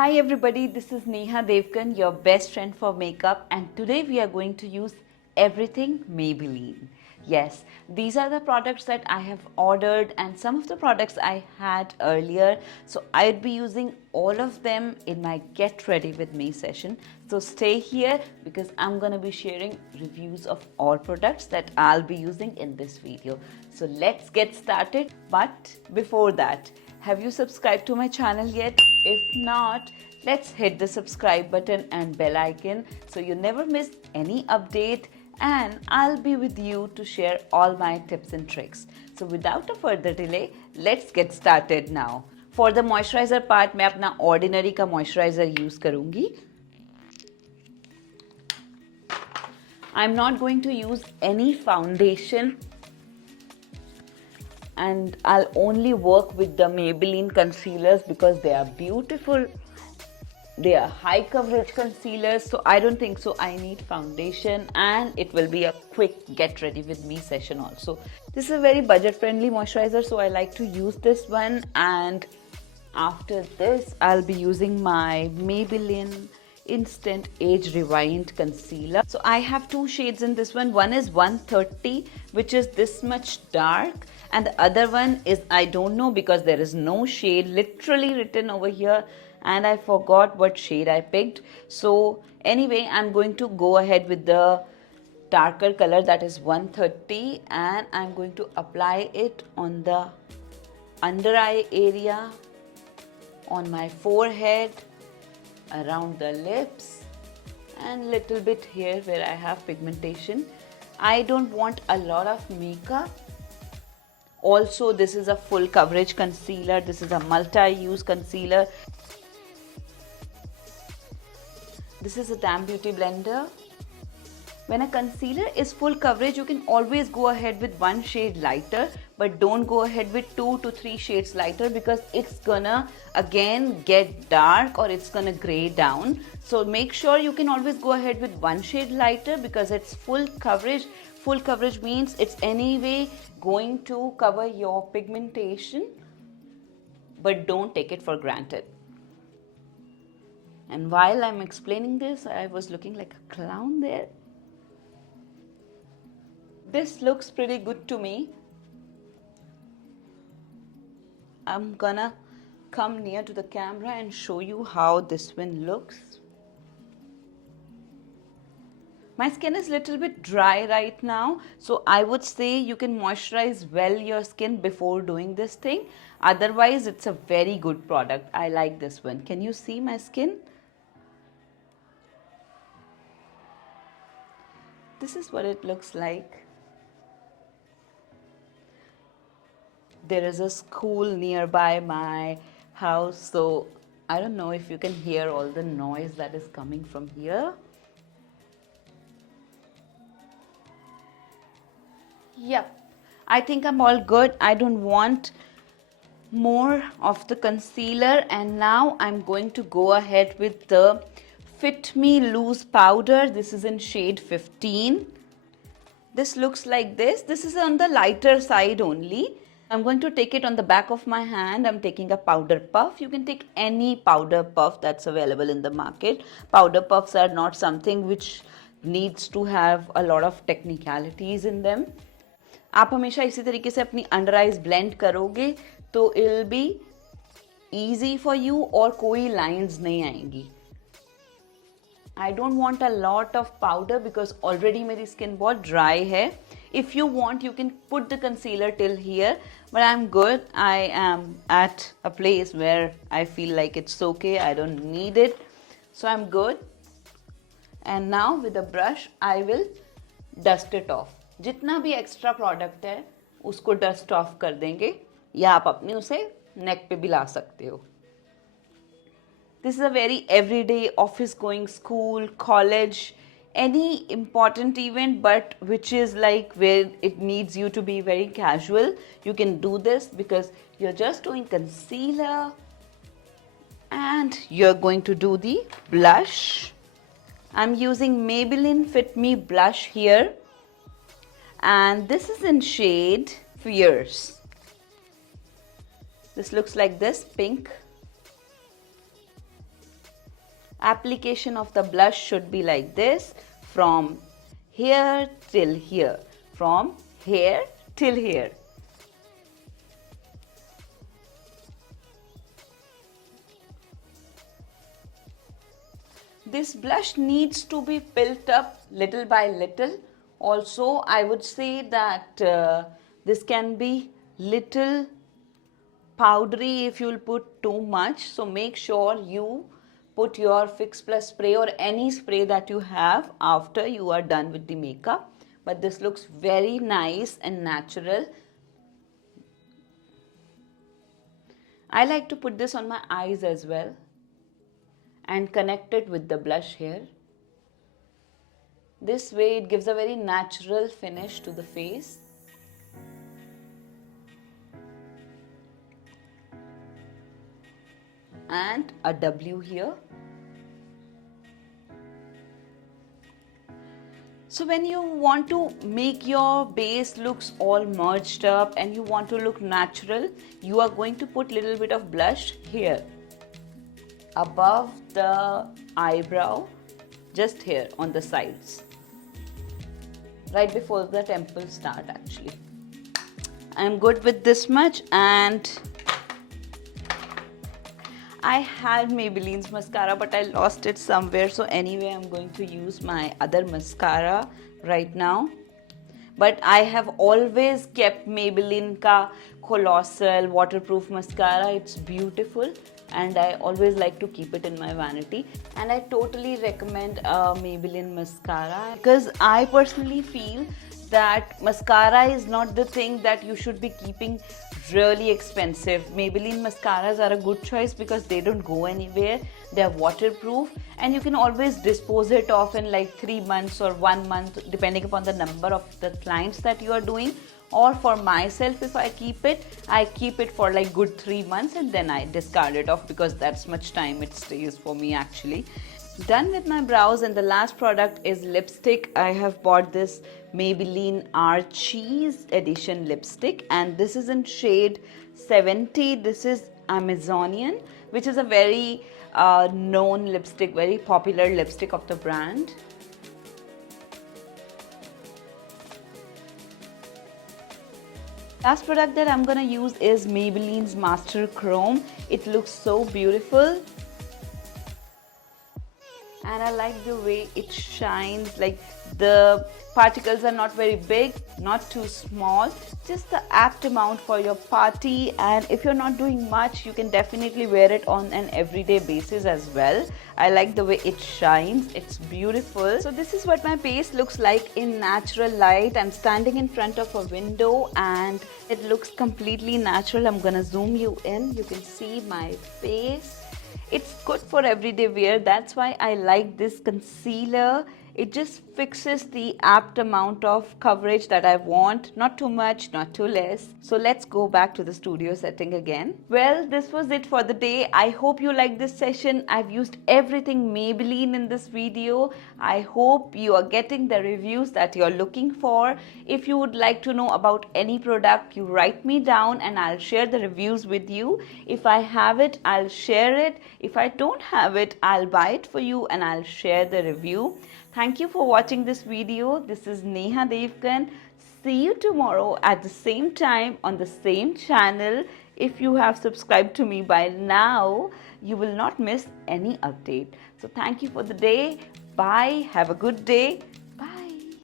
Hi everybody, this is Neha Devgan, your best friend for makeup, and today we are going to use everything Maybelline. Yes, these are the products that I have ordered and some of the products I had earlier. So I'd be using all of them in my Get Ready With Me session. So stay here because I'm going to be sharing reviews of all products that I'll be using in this video. So let's get started. But before that, have you subscribed to my channel yet? If not, let's hit the subscribe button and bell icon so you never miss any update, and I'll be with you to share all my tips and tricks. So without a further delay, let's get started now. For the moisturizer part, मैं अपना ordinary का moisturizer use करूँगी. I'm not going to use any foundation and I'll only work with the Maybelline concealers because they are beautiful. They are high coverage concealers, so I don't think so I need foundation, and it will be a quick get ready with me session also. This is a very budget friendly moisturizer, so I like to use this one, and after this I'll be using my Maybelline Instant Age Rewind Concealer. So I have two shades in this one. One is 130, which is this much dark, and the other one is I don't know because there is no shade literally written over here and I forgot what shade I picked. So anyway, I'm going to go ahead with the darker color, that is 130, and I'm going to apply it on the under eye area, on my forehead, around the lips, and little bit here where I have pigmentation. I don't want a lot of makeup. Also, this is a full coverage concealer. This is a multi-use concealer. This is a Damn Beauty blender. When a concealer is full coverage, you can always go ahead with one shade lighter, but don't go ahead with 2 to 3 shades lighter because it's gonna again get dark or it's gonna gray down. So make sure you can always go ahead with one shade lighter because it's full coverage. Full coverage means it's anyway going to cover your pigmentation, but don't take it for granted. And while I'm explaining this, I was looking like a clown there. This looks pretty good to me. I'm gonna come near to the camera and show you how this one looks. My skin is a little bit dry right now, so I would say you can moisturize well your skin before doing this thing. Otherwise, it's a very good product. I like this one. Can you see my skin? This is what it looks like. There is a school nearby my house, so I don't know if you can hear all the noise that is coming from here. Yep, I think I'm all good. I don't want more of the concealer, and now I'm going to go ahead with the Fit Me Loose Powder. This is in shade 15. This looks like this. This is on the lighter side only. I'm going to take it on the back of my hand. I'm taking a powder puff. You can take any powder puff that's available in the market. Powder puffs are not something which needs to have a lot of technicalities in them. आप हमेशा इसी तरीके से अपनी under eyes blend करोगे तो it will be easy for you और कोई लाइंस नहीं आएंगी. I don't want a lot of powder because already मेरी skin बहुत dry है. If you want, you can put the concealer till here, but I'm good. I am at a place where I feel like it's okay. I don't need it, so I'm good. And now with a brush, I will dust it off. जितना भी extra product है, उसको dust off कर देंगे, या आप अपने उसे neck पे भी ला सकते हो. This is a very everyday office going, school, college, any important event, but which is like where it needs you to be very casual. You can do this because you're just doing concealer and you're going to do the blush. I'm using Maybelline Fit Me blush here, and this is in shade Fierce. This looks like this, pink. Application of the blush should be like this, from here till here, from here till here. This blush needs to be built up little by little. Also, I would say that this can be little powdery if you'll put too much. So make sure you put your Fix Plus spray or any spray that you have after you are done with the makeup. But this looks very nice and natural. I like to put this on my eyes as well and connect it with the blush here. This way it gives a very natural finish to the face. And a W here. So when you want to make your base looks all merged up and you want to look natural, you are going to put little bit of blush here above the eyebrow, just here on the sides, right before the temples start actually. I'm good with this much, and I had Maybelline's mascara but I lost it somewhere, so anyway I'm going to use my other mascara right now. But I have always kept Maybelline ka Colossal waterproof mascara. It's beautiful and I always like to keep it in my vanity, and I totally recommend Maybelline mascara because I personally feel that mascara is not the thing that you should be keeping really expensive. Maybelline mascaras are a good choice because they don't go anywhere, they are waterproof, and you can always dispose it off in like 3 months or 1 month depending upon the number of the clients that you are doing. Or for myself, if I keep it for like good 3 months and then I discard it off because that's much time it stays for me actually. Done with my brows, and the last product is lipstick. I have bought this Maybelline Archie's edition lipstick, and this is in shade 70. This is Amazonian, which is a very known lipstick, very popular lipstick of the brand. Last product that I'm gonna use is Maybelline's Master Chrome. It looks so beautiful. And I like the way it shines, like the particles are not very big, not too small, just the apt amount for your party. And if you're not doing much, you can definitely wear it on an everyday basis as well. I like the way it shines, it's beautiful. So this is what my face looks like in natural light. I'm standing in front of a window and it looks completely natural. I'm gonna zoom you in, you can see my face. It's good for everyday wear. That's why I like this concealer. It just fixes the apt amount of coverage that I want. Not too much, not too less. So let's go back to the studio setting again. Well, this was it for the day. I hope you liked this session. I've used everything Maybelline in this video. I hope you are getting the reviews that you're looking for. If you would like to know about any product, you write me down and I'll share the reviews with you. If I have it, I'll share it. If I don't have it, I'll buy it for you and I'll share the review. Thank you for watching this video. This is Neha Devgan. See you tomorrow at the same time on the same channel. If you have subscribed to me by now, you will not miss any update. So thank you for the day. Bye. Have a good day.